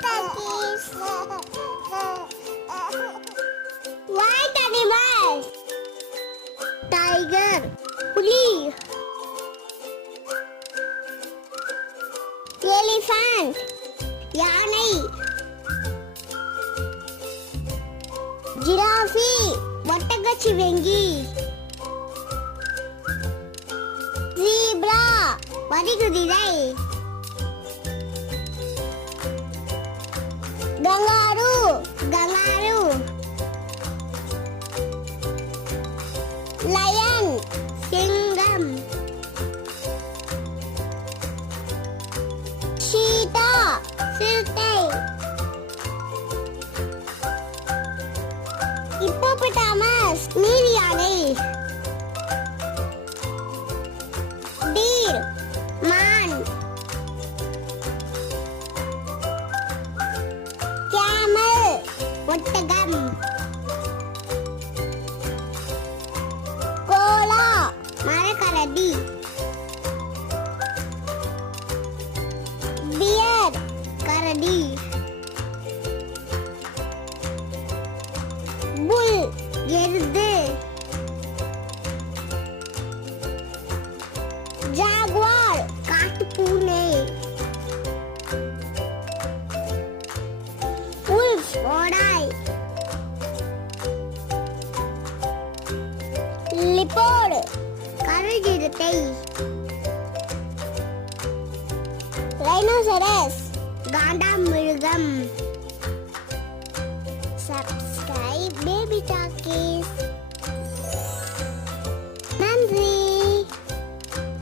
talkies. White animals. Tiger. புலி. Elephant. யானை. ஜிராஃபி. ஒட்டகச்சிவிங்கி. Zebra. வரிகுதிரை. Kangaroo. Lion. சிங்கம். Cheetah. சிறுத்தை. Hippopotamus. நீர் யானை. Deer. மான். Camel. ஒட்டகம். கோலா. மரக்கரடி. Deer. கரடி. Bull. எருது. Jaguar. காட்டுப்பூனை. Wolf. ஓடாய். Leopard. கரடிசிறுத்தை. Rhinoceros. காண்டாமிருகம். Subscribe Baby Talkies.